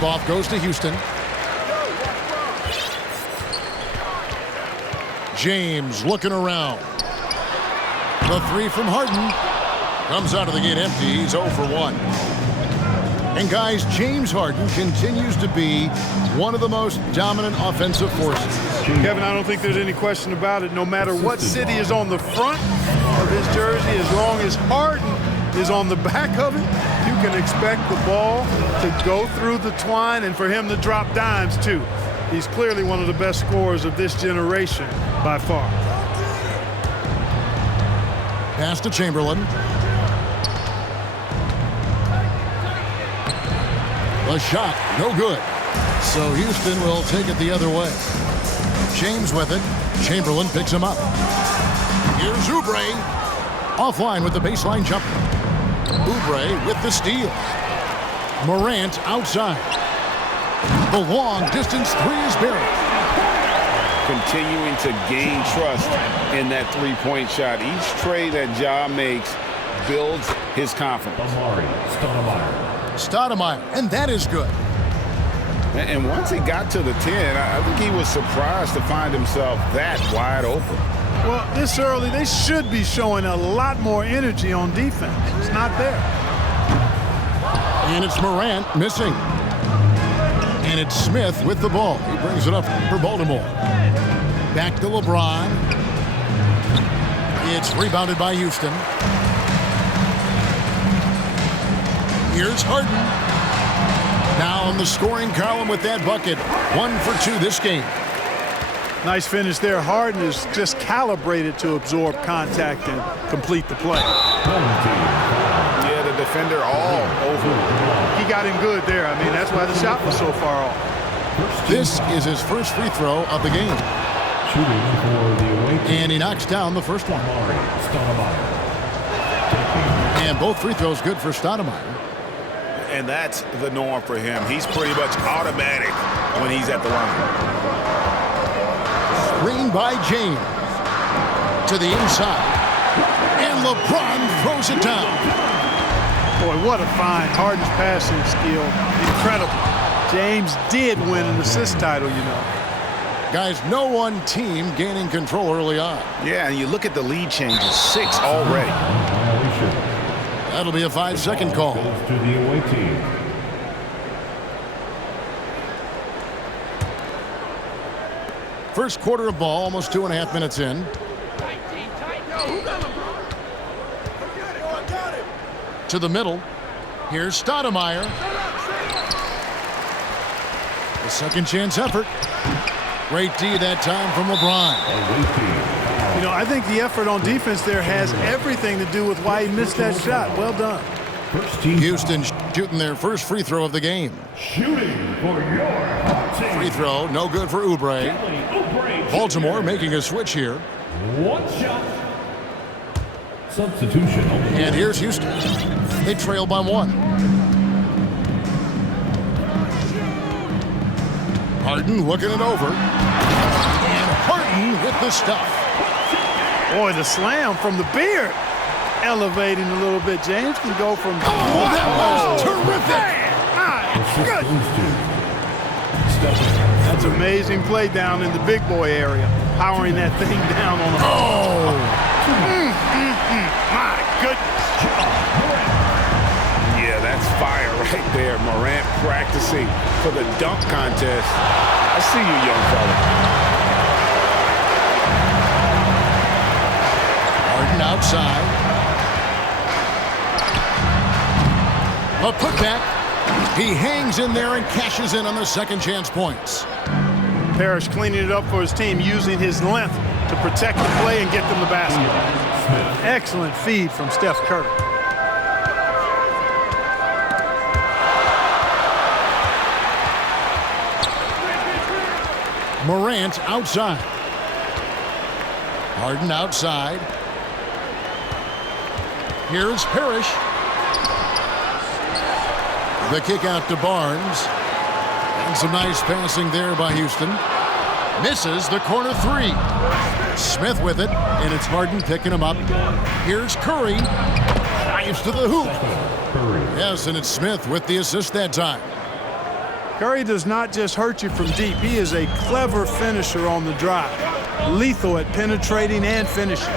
Tip-off goes to Houston. James looking around. The three from Harden. Comes out of the gate empty. He's 0 for 1. And guys, James Harden continues to be one of the most dominant offensive forces. Kevin, I don't think there's any question about it. No matter what city is on the front of his jersey, as long as Harden is on the back of it, you can expect the ball to go through the twine and for him to drop dimes too. He's clearly one of the best scorers of this generation by far. Pass to Chamberlain. The shot, no good. So Houston will take it the other way. James with it. Chamberlain picks him up. Here's Oubre. Offline with the baseline jumper. Oubre with the steal. Morant outside. The long distance three is buried. Continuing to gain trust in that three-point shot. Each trade that Ja makes builds his confidence. Stoudemire, and that is good. And once he got to the 10, I think he was surprised to find himself that wide open. Well, this early, they should be showing a lot more energy on defense. It's not there. And it's Morant missing. And it's Smith with the ball. He brings it up for Baltimore. Back to LeBron. It's rebounded by Houston. Here's Harden. Now on the scoring column with that bucket. 1 for 2 this game. Nice finish there. Harden is just calibrated to absorb contact and complete the play. Yeah, the defender all over. He got him good there. I mean, that's why the shot was so far off. This is his first free throw of the game. And he knocks down the first one. And both free throws good for Stoudemire. And that's the norm for him. He's pretty much automatic when he's at the line. Screen by James. To the inside. And LeBron throws it down. Boy, what a find. Harden's passing skill. Incredible. James did win an assist title, you know. Guys, no one team gaining control early on. Yeah, and you look at the lead changes. 6 already. That'll be a 5-second call. To the away team. First quarter of ball, almost 2.5 minutes in. To the middle. Here's Stoudemire. The second chance effort. Great D that time from LeBron. You know, I think the effort on defense there has everything to do with why he missed that shot. Well done. Houston shooting their first free throw of the game. Shooting for your team. Free throw, no good for Oubre. Baltimore making a switch here. One shot. Substitution. And here's Houston. They trail by 1. Harden looking it over. And Harden with the stuff. Boy, the slam from the beard. Elevating a little bit. James can go from... Oh, that was terrific. That's amazing play down in the big boy area. Powering that thing down on him. Oh. My goodness. Yeah, that's fire right there. Morant practicing for the dunk contest. I see you, young fella. Harden outside. A putback. He hangs in there and cashes in on the second chance points. Parrish cleaning it up for his team, using his length to protect the play and get them the basket. Excellent feed from Steph Curry. Morant outside. Harden outside. Here's Parrish. The kick out to Barnes. And some nice passing there by Houston. Misses the corner 3. Smith with it, and it's Harden picking him up. Here's Curry. Drives to the hoop. Yes, and it's Smith with the assist that time. Curry does not just hurt you from deep. He is a clever finisher on the drive. Lethal at penetrating and finishing.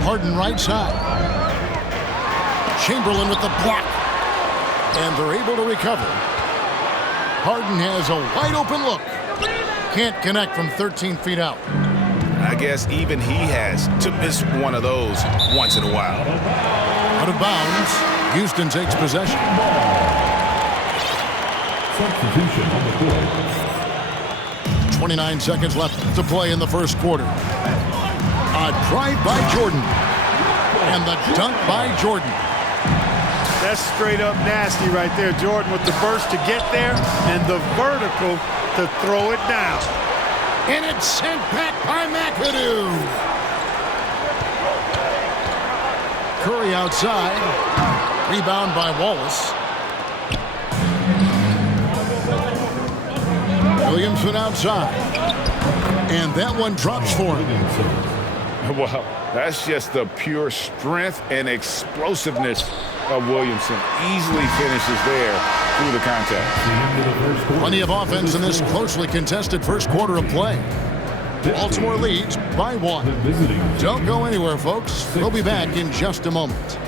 Harden right side. Chamberlain with the block. And they're able to recover. Harden has a wide open look. Can't connect from 13 feet out. I guess even he has to miss one of those once in a while. Out of bounds. Houston takes possession. Substitution on the court. 29 seconds left to play in the first quarter. A drive by Jordan. And the dunk by Jordan. That's straight up nasty right there. Jordan with the burst to get there and the vertical to throw it down. And it's sent back by McAdoo. Curry outside. Rebound by Wallace. Williamson outside. And that one drops for him. Wow, that's just the pure strength and explosiveness of Williamson. Easily finishes there through the contact. Plenty of offense in this closely contested first quarter of play. Baltimore leads by 1. Don't go anywhere, folks. We'll be back in just a moment.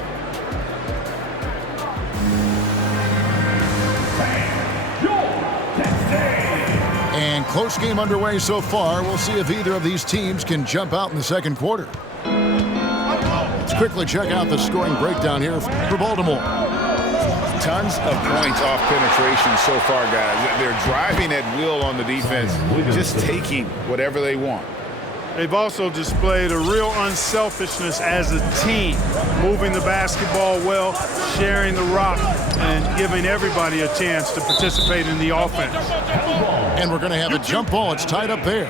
And close game underway so far. We'll see if either of these teams can jump out in the second quarter. Let's quickly check out the scoring breakdown here for Baltimore. Tons of points off penetration so far, guys. They're driving at will on the defense, just taking whatever they want. They've also displayed a real unselfishness as a team, moving the basketball well, sharing the rock, and giving everybody a chance to participate in the offense. And we're going to have a jump ball. It's tied up there.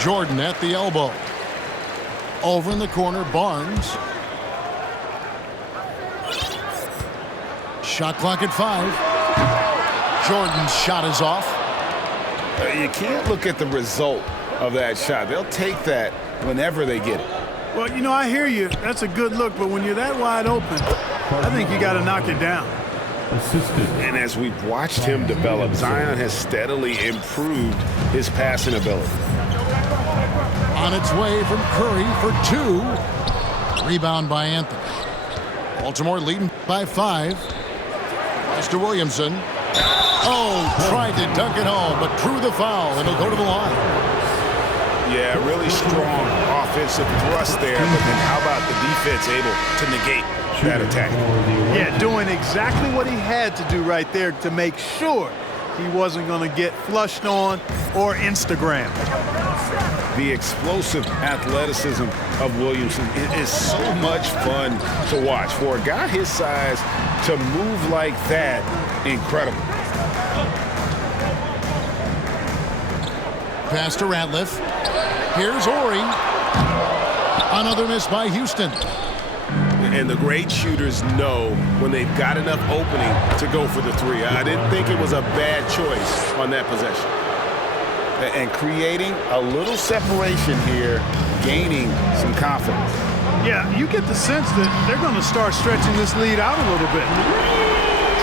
Jordan at the elbow. Over in the corner, Barnes. Shot clock at 5. Jordan's shot is off. You can't look at the result of that shot. They'll take that whenever they get it. Well, you know, I hear you. That's a good look, but when you're that wide open, I think you got to knock it down. And as we've watched him develop, Zion has steadily improved his passing ability. On its way from Curry for 2. Rebound by Anthony. Baltimore leading by 5. Mr. Williamson. Oh, tried to dunk it home, but drew the foul, and he'll go to the line. Yeah, really strong offensive thrust there, but then how about the defense able to negate that attack? Yeah, doing exactly what he had to do right there to make sure he wasn't going to get flushed on or Instagrammed. The explosive athleticism of Williamson is so much fun to watch. For a guy his size to move like that, incredible. Pass to Ratliff. Here's Ori. Another miss by Houston. And the great shooters know when they've got enough opening to go for the 3. I didn't think it was a bad choice on that possession. And creating a little separation here, gaining some confidence. Yeah, you get the sense that they're going to start stretching this lead out a little bit.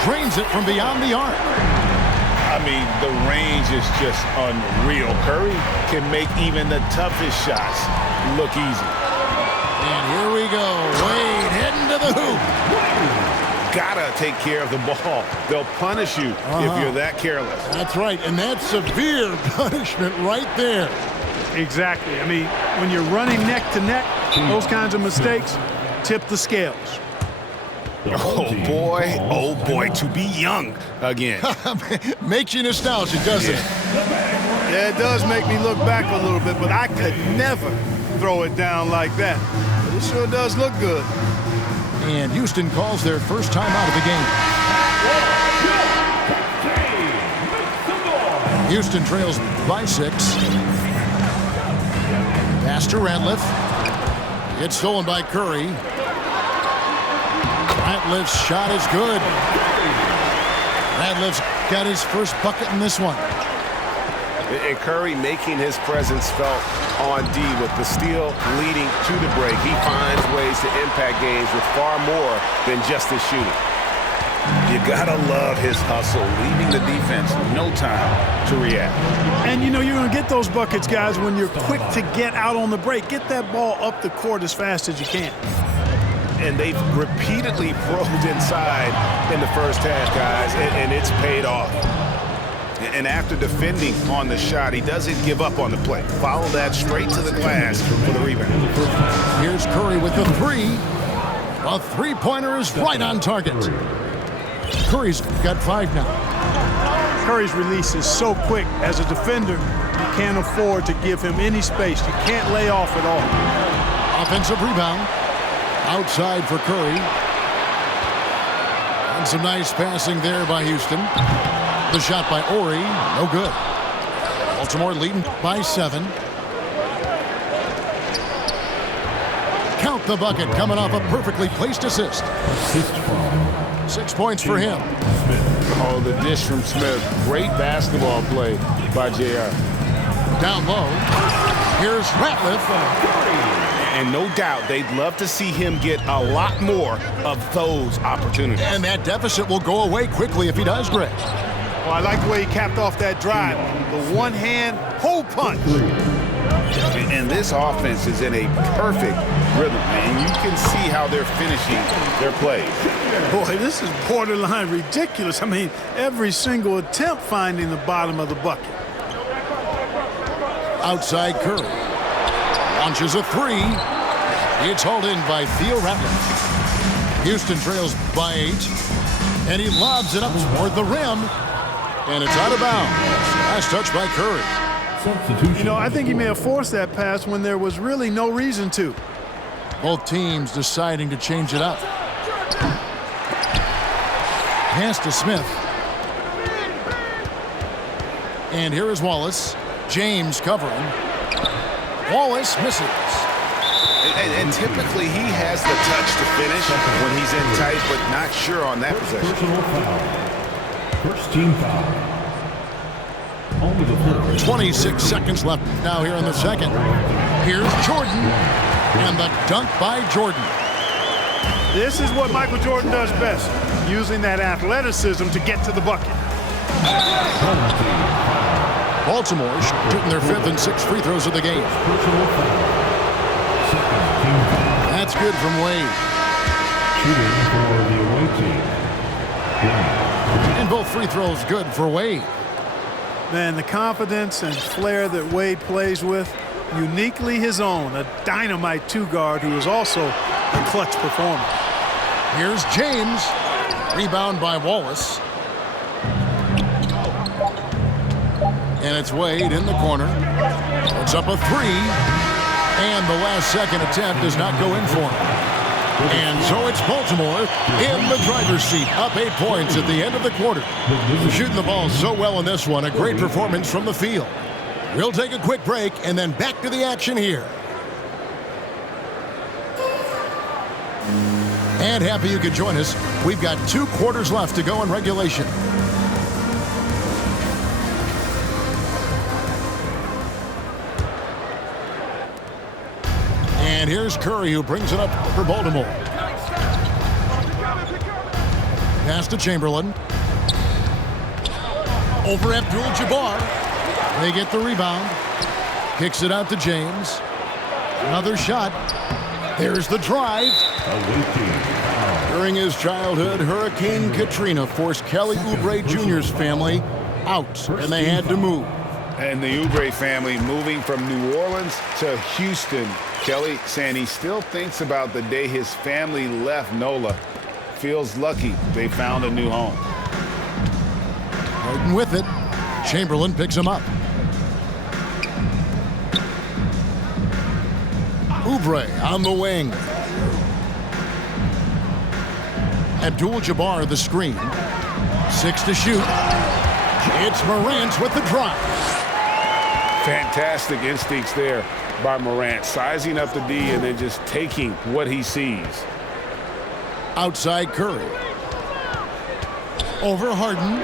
Drains it from beyond the arc. I mean, the range is just unreal. Curry can make even the toughest shots look easy. And here we go. Wade heading to the hoop. Gotta take care of the ball. They'll punish you if you're that careless. That's right, and that's severe punishment right there. Exactly. I mean, when you're running neck to neck, those kinds of mistakes tip the scales. Oh boy, to be young again. Makes you nostalgic, doesn't it? Yeah, it does make me look back a little bit, but I could never throw it down like that. But it sure does look good. And Houston calls their first time out of the game. Houston trails by 6. Pass to Ratliff. It's stolen by Curry. Ratliff's shot is good. Ratliff's got his first bucket in this one. And Curry making his presence felt on D with the steal leading to the break. He finds ways to impact games with far more than just his shooting. You gotta love his hustle, leaving the defense no time to react. And you know you're gonna get those buckets, guys, when you're quick to get out on the break. Get that ball up the court as fast as you can. And they've repeatedly probed inside in the first half, guys, and it's paid off. And after defending on the shot, he doesn't give up on the play. Follow that straight to the glass for the rebound. Here's Curry with the three. A three-pointer is right on target. Curry's got 5 now. Curry's release is so quick. As a defender, you can't afford to give him any space. You can't lay off at all. Offensive rebound. Outside for Curry. And some nice passing there by Houston. The shot by Ori, no good. Baltimore leading by 7. Count the bucket, coming off a perfectly placed assist. 6 points for him. Oh, the dish from Smith. Great basketball play by JR. Down low. Here's Ratliff. And no doubt they'd love to see him get a lot more of those opportunities. And that deficit will go away quickly if he does, Greg. Well, I like the way he capped off that drive. The one-hand hole punch. And this offense is in a perfect rhythm, man. You can see how they're finishing their plays. Boy, this is borderline ridiculous. I mean, every single attempt finding the bottom of the bucket. Outside Curry. Launches a three. It's hauled in by Theo Ratliff. Houston trails by 8. And he lobs it up toward the rim. And it's out of bounds. Last touch by Curry. You know, I think he may have forced that pass when there was really no reason to. Both teams deciding to change it up. Pass to Smith. And here is Wallace. James covering. Wallace misses. And typically he has the touch to finish when he's in tight, but not sure on that possession. Personal foul. First team foul. Only the third. 26 seconds left now here in the second. Here's Jordan. And the dunk by Jordan. This is what Michael Jordan does best, using that athleticism to get to the bucket. Baltimore shooting their 5th and 6th free throws of the game. Personal foul. Second team foul. That's good from Wade. Shooting for the away team. And both free throws good for Wade. Man, the confidence and flair that Wade plays with, uniquely his own. A dynamite 2-guard who is also a clutch performer. Here's James. Rebound by Wallace. And it's Wade in the corner. Puts up a 3. And the last second attempt does not go in for him. And so it's Baltimore in the driver's seat, up 8 points at the end of the quarter. Shooting the ball so well in this one, a great performance from the field. We'll take a quick break and then back to the action here. And happy you could join us. We've got 2 quarters left to go in regulation. And here's Curry, who brings it up for Baltimore. Pass to Chamberlain. Over Abdul-Jabbar. They get the rebound. Kicks it out to James. Another shot. There's the drive. During his childhood, Hurricane Katrina forced Kelly Oubre Jr.'s family out, and they had to move. And the Oubre family moving from New Orleans to Houston. Kelly saying he still thinks about the day his family left NOLA. Feels lucky they found a new home. Harden with it. Chamberlain picks him up. Oubre on the wing. Abdul-Jabbar the screen. 6 to shoot. It's Morant with the drive. Fantastic instincts there by Morant, sizing up the D and then just taking what he sees. Outside Curry. Over Harden.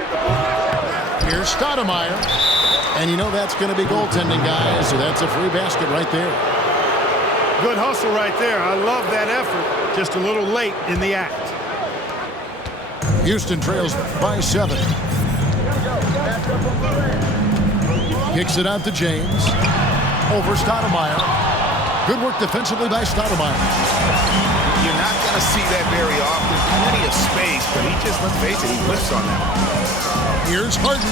Here's Stoudemire. And you know that's going to be goaltending, guys, so that's a free basket right there. Good hustle right there. I love that effort. Just a little late in the act. Houston trails by 7. Kicks it out to James. Over Stoudemire. Good work defensively by Stoudemire. You're not going to see that very often. Plenty of space, but he just, let's face it, he whiffs on that. Here's Harden.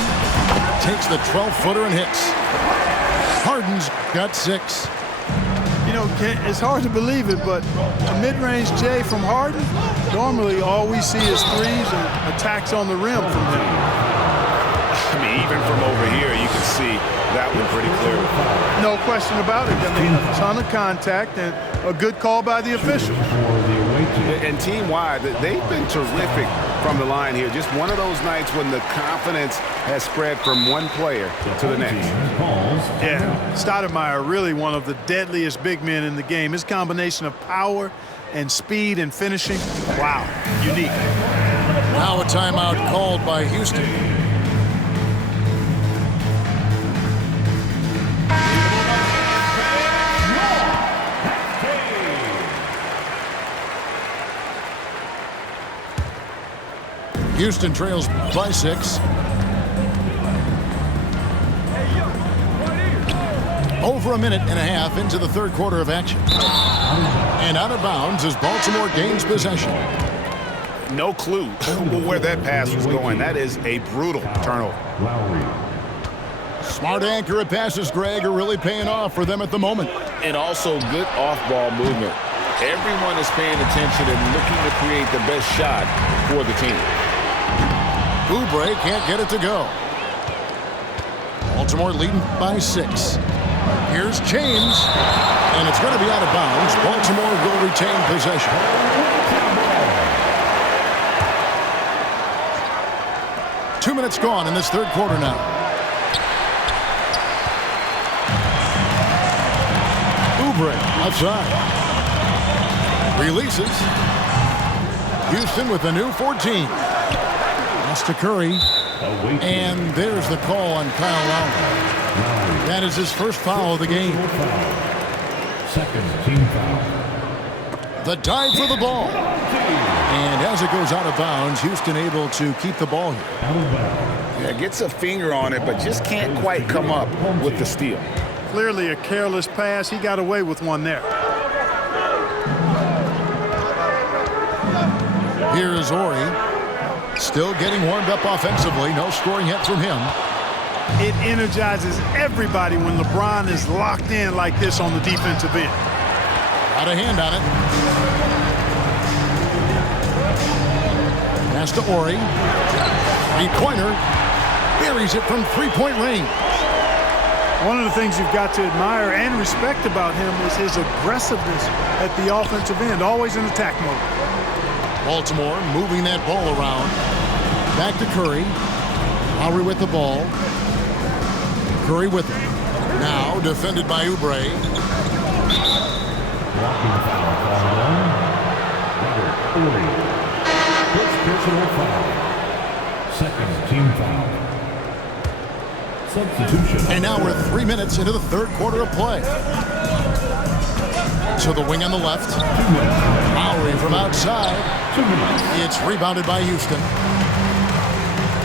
Takes the 12-footer and hits. Harden's got 6. You know, it's hard to believe it, but a mid-range J from Harden, normally all we see is threes and attacks on the rim from him. I mean, even from over here, you can see that one pretty clearly. No question about it. I mean, a ton of contact and a good call by the official. And team-wide, they've been terrific from the line here. Just one of those nights when the confidence has spread from one player to the next. Yeah, Stoudemire really one of the deadliest big men in the game. His combination of power and speed and finishing, wow, unique. Now a timeout called by Houston. Houston trails by 6. Over a minute and a half into the third quarter of action. And out of bounds as Baltimore gains possession. No clue where that pass was going. That is a brutal turnover. Smart accurate passes, Greg, are really paying off for them at the moment. And also good off-ball movement. Everyone is paying attention and looking to create the best shot for the team. Oubre can't get it to go. Baltimore leading by 6. Here's James, and it's going to be out of bounds. Baltimore will retain possession. Two minutes gone in this third quarter now. Oubre outside. Releases. Houston with a new 14. To Curry, and there's the call on Kyle Lowry. That is his first foul of the game. Second team foul. The dive for the ball. And as it goes out of bounds, Houston able to keep the ball here. Yeah, gets a finger on it, but just can't quite come up with the steal. Clearly a careless pass. He got away with one there. Here is Ori. Still getting warmed up offensively. No scoring yet from him. It energizes everybody when LeBron is locked in like this on the defensive end. Got a hand on it. Pass to Ori. Three-pointer. Buries it from three-point range. One of the things you've got to admire and respect about him is his aggressiveness at the offensive end. Always in attack mode. Baltimore moving that ball around. Back to Curry. Lowry with the ball. Curry with it. Now defended by Oubre. Blocking foul called on Robert Ori. First personal foul. Second team foul. Substitution. And now we're 3 minutes into the third quarter of play. To the wing on the left. Lowry from outside. It's rebounded by Houston.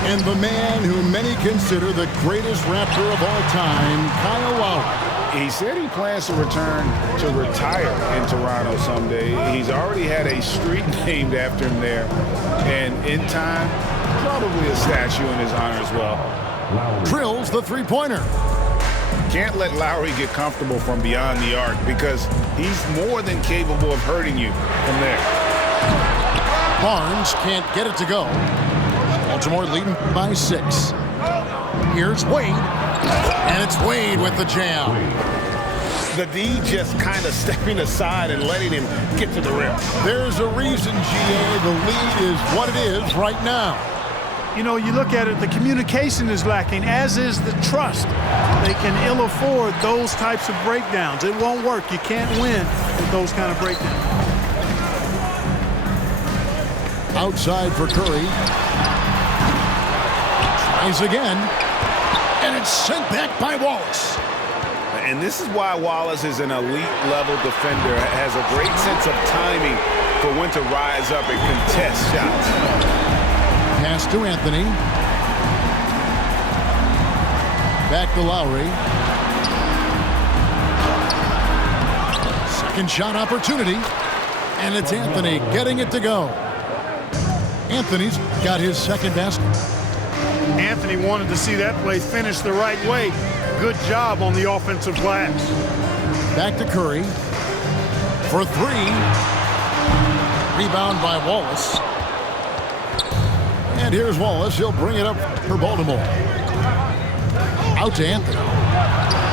And the man who many consider the greatest Raptor of all time, Kyle Lowry. He said he plans to return to retire in Toronto someday. He's already had a street named after him there. And in time, probably a statue in his honor as well. Drills the three-pointer. Can't let Lowry get comfortable from beyond the arc because he's more than capable of hurting you from there. Barnes can't get it to go. Baltimore leading by 6. Here's Wade. And it's Wade with the jam. The D just kind of stepping aside and letting him get to the rim. There's a reason, GA, the lead is what it is right now. You know, you look at it, the communication is lacking, as is the trust. They can ill afford those types of breakdowns. It won't work. You can't win with those kind of breakdowns. Outside for Curry. Tries again. And it's sent back by Wallace. And this is why Wallace is an elite-level defender. Has a great sense of timing for when to rise up and contest shots. Pass to Anthony. Back to Lowry. Second shot opportunity. And it's Anthony getting it to go. Anthony's got his second basket. Anthony wanted to see that play finish the right way. Good job on the offensive glass. Back to Curry. For three. Rebound by Wallace. And here's Wallace. He'll bring it up for Baltimore. Out to Anthony.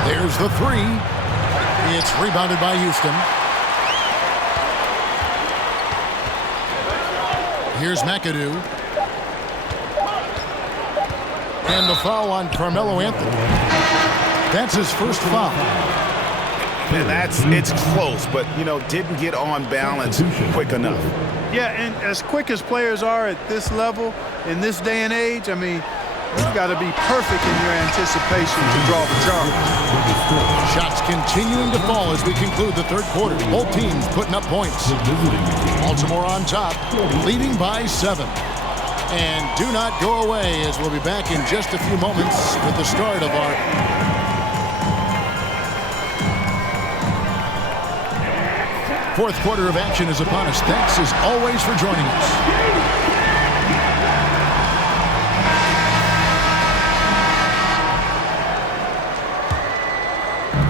There's the three. It's rebounded by Houston. Here's McAdoo. And the foul on Carmelo Anthony. That's his first foul. And it's close, but, you know, didn't get on balance quick enough. Yeah, and as quick as players are at this level, in this day and age, I mean, you've got to be perfect in your anticipation to draw the charge. Shots continuing to fall as we conclude the third quarter. Both teams putting up points. Baltimore on top, leading by 7. And do not go away, as we'll be back in just a few moments with the start of our fourth quarter of action is upon us. Thanks as always for joining us.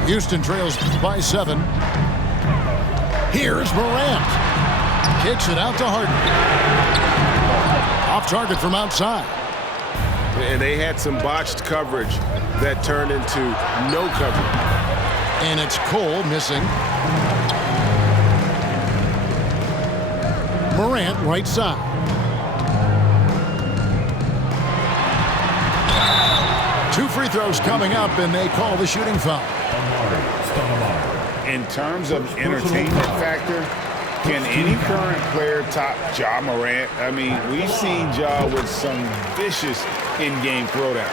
Houston trails by 7. Here's Morant. Kicks it out to Harden. Off target from outside. And they had some botched coverage that turned into no coverage. And it's Cole missing. Morant right side. Two free throws coming up, and they call the shooting foul. In terms of entertainment factor, can any current player top Ja Morant? I mean, we've seen Ja with some vicious in-game throwdown.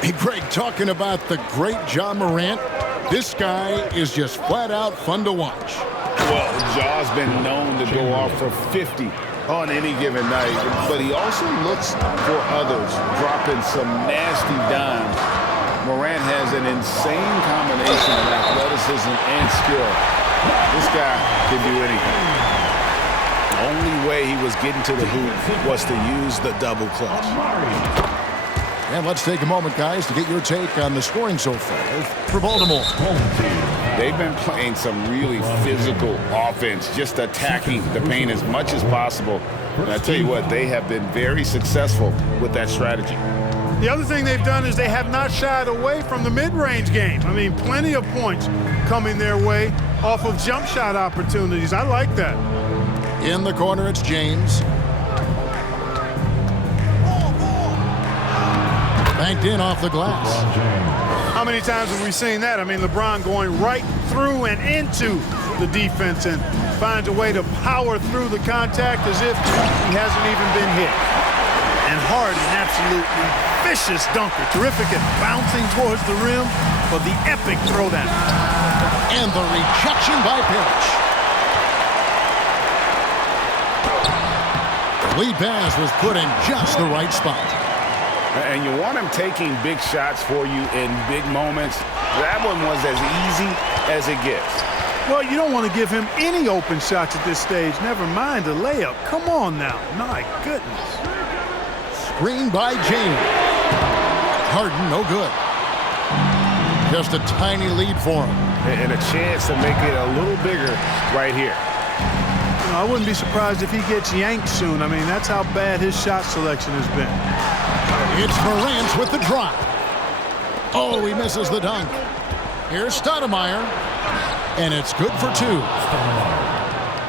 Hey, Greg, talking about the great Ja Morant, this guy is just flat out fun to watch. Well, Ja's been known to go off for 50 on any given night, but he also looks for others, dropping some nasty dimes. Morant has an insane combination of athleticism and skill. This guy can do anything. The only way he was getting to the hoop was to use the double clutch. And let's take a moment, guys, to get your take on the scoring so far for Baltimore. They've been playing some really physical offense, just attacking the paint as much as possible. And I tell you what, they have been very successful with that strategy. The other thing they've done is they have not shied away from the mid-range game. I mean, plenty of points coming their way off of jump shot opportunities. I like that. In the corner, it's James. Banked in off the glass. How many times have we seen that? I mean, LeBron going right through and into the defense and finds a way to power through the contact as if he hasn't even been hit. And Harden, absolutely vicious dunker. Terrific at bouncing towards the rim for the epic throwdown. And the rejection by Parrish. The lead pass was put in just the right spot. And you want him taking big shots for you in big moments. That one was as easy as it gets. Well, you don't want to give him any open shots at this stage. Never mind a layup. Come on now. My goodness. Screen by James. Harden, no good. Just a tiny lead for him. And a chance to make it a little bigger right here. You know, I wouldn't be surprised if he gets yanked soon. I mean, that's how bad his shot selection has been. It's Morant with the drop. Oh, he misses the dunk. Here's Stoudemire. And it's good for 2.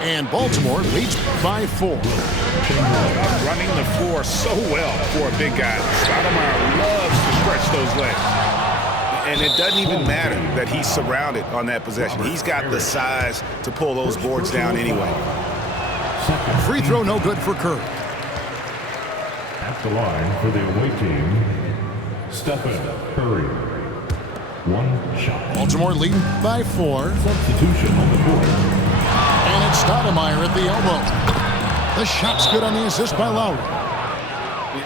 And Baltimore leads by 4. Running the floor so well for a big guy. Stoudemire loves to stretch those legs. And it doesn't even matter that he's surrounded on that possession. He's got the size to pull those boards down anyway. Free throw no good for Curry. At the line for the away team, Stephen Curry. 1 shot. Baltimore leading by 4. Substitution on the court. And it's Stoudemire at the elbow. The shot's good on the assist by Lowry.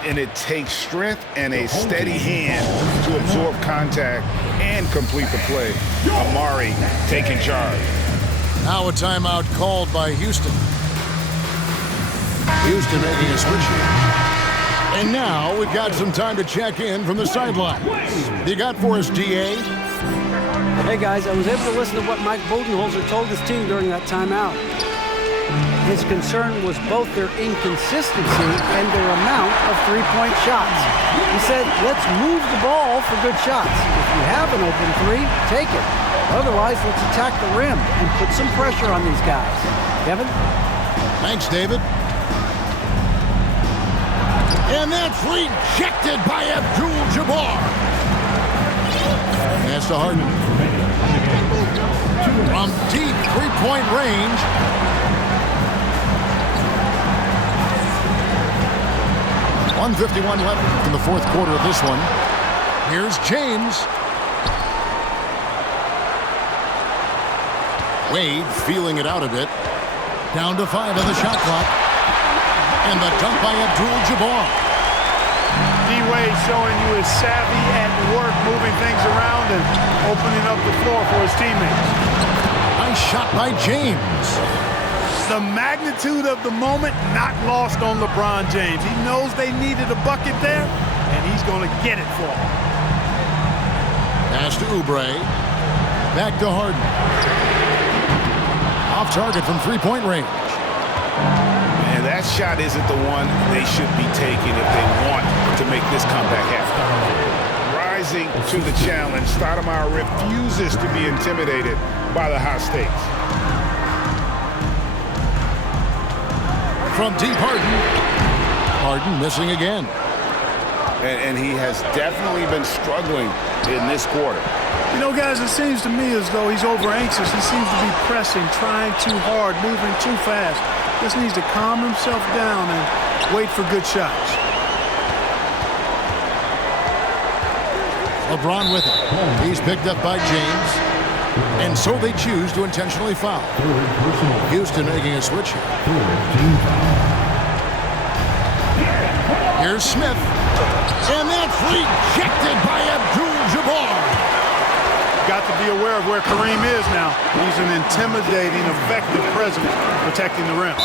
And it takes strength and a steady hand to absorb contact and complete the play. Amari taking charge. Now a timeout called by Houston. Houston making a switch here. And now we've got some time to check in from the sideline. You got for us, DA? Hey guys, I was able to listen to what Mike Budenholzer told his team during that timeout. His concern was both their inconsistency and their amount of three-point shots. He said, let's move the ball for good shots. If you have an open three, take it. Otherwise, let's attack the rim and put some pressure on these guys. Kevin? Thanks, David. And that's rejected by Abdul-Jabbar. That's to Harden. From deep three-point range. .151 left in the fourth quarter of this one. Here's James. Wade feeling it out a bit. Down to 5 on the shot clock. And the dunk by Abdul-Jabbar. D-Wade showing you his savvy at work, moving things around and opening up the floor for his teammates. Nice shot by James. The magnitude of the moment not lost on LeBron James. He knows they needed a bucket there, and he's going to get it for them. Pass to Oubre. Back to Harden. Off target from three-point range. And that shot isn't the one they should be taking if they want to make this comeback happen. Rising to the challenge, Stoudemire refuses to be intimidated by the high stakes. From deep, Harden. Harden missing again. And he has definitely been struggling in this quarter. You know, guys, it seems to me as though he's over-anxious. He seems to be pressing, trying too hard, moving too fast. Just needs to calm himself down and wait for good shots. LeBron with it. He's picked up by James. And so they choose to intentionally foul. Houston making a switch here. Here's Smith. And that's rejected by Abdul-Jabbar. Got to be aware of where Kareem is now. He's an intimidating, effective presence protecting the rim.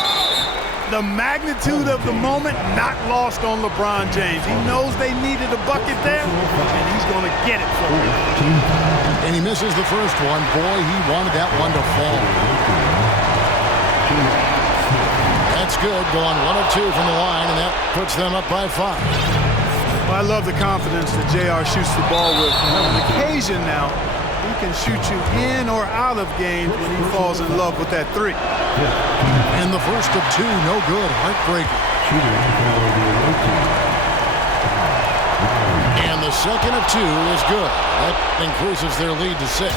The magnitude of the moment not lost on LeBron James. He knows they needed a bucket there, and he's going to get it for them. And he misses the first one. Boy, he wanted that one to fall. That's good. Going 1 of 2 from the line, and that puts them up by 5. Well, I love the confidence that JR shoots the ball with. On occasion now, he can shoot you in or out of games when he falls in love with that three. And the first of 2, no good. Heartbreaker. And the second of 2 is good. That increases their lead to 6.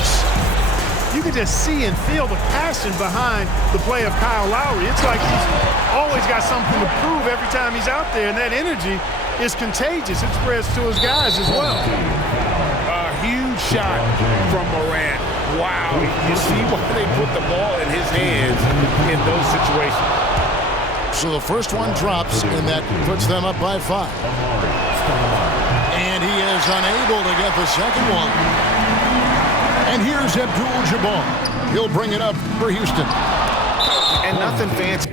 You can just see and feel the passion behind the play of Kyle Lowry. It's like he's always got something to prove every time he's out there, and that energy is contagious. It spreads to his guys as well. A huge shot from Morant. Wow, you see why they put the ball in his hands in those situations. So the first one drops, and that puts them up by 5. And he is unable to get the second one. And here's Abdul-Jabbar. He'll bring it up for Houston. And nothing fancy.